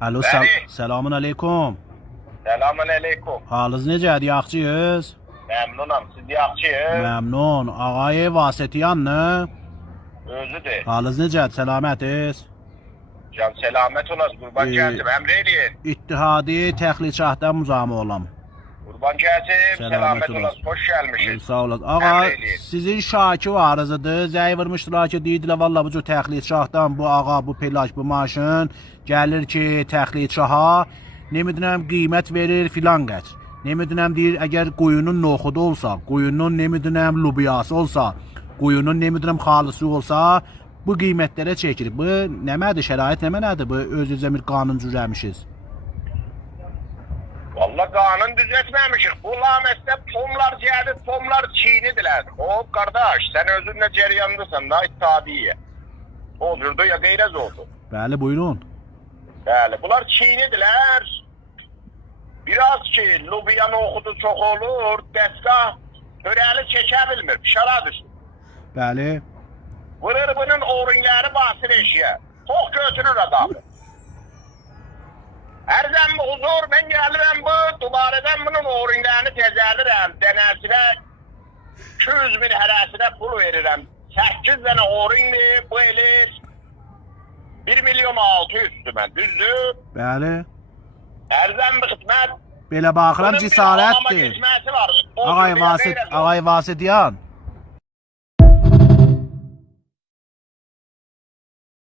Alo, selamun aleyküm. Selamun aleyküm. Halınız necədir, yaxşıyız? Memnunum, siz yaxşıyız. Memnun. Ağayı Vasitiyanlı. Özüdür. Halınız necədir, selamətiz? Can selamet olasın, kurban gelsin, emre eləyin. İttihadi Təxlicahdan muzamı olam. Kurban gelsin, selamet olasın. olasın, hoş gelmişsiniz. Sağ olasın. Ağa, Emre eləyin. sizin şaki varızıdır. Zəy vurmuşdular ki, deyidilər, valla bu cür Təxlicahdan bu ağa, bu plaj, bu maşın gəlir ki, Təxlicaha, ne müdünəm qiymət verir filan qəç. Ne müdünəm deyir, əgər quyunun noxudu olsa, quyunun ne müdünəm lubiyası olsa, quyunun ne müdünəm xalısı olsa, bu qiymətlərə çekilir. Bu nəmədir, şərait nədir? Bu özünüzə bir qanun cürəmişiz. Vallahi kanun düzeltmemişik. Bu lameste tomlar geldi, tomlar çiğnediler. Hop kardeş, sen özünle ceryanındasın da ittihadiye. Olurdu ya gayrez oldu. Bəli, buyurun. Yani bunlar çiğnediler. Biraz ki lubiyanı okudu çok olur, destgah töreli çekebilmir, pişara düşür. Bəli. Vırır bunun oğrunları basır eşiğe. Tok götürür adamı. Erzem huzur, ben gelirim bu, dubareden bunun oğrunlarını tezerlirim. Denesine 200 bin herasine pul veririm. 8 tane oğrunlu, bu elis 1 milyon 600 ben düzdür. Bəli. Erzem bir hizmet. Belə baxıram, cəsarətdir. Ağay Vasitiyan.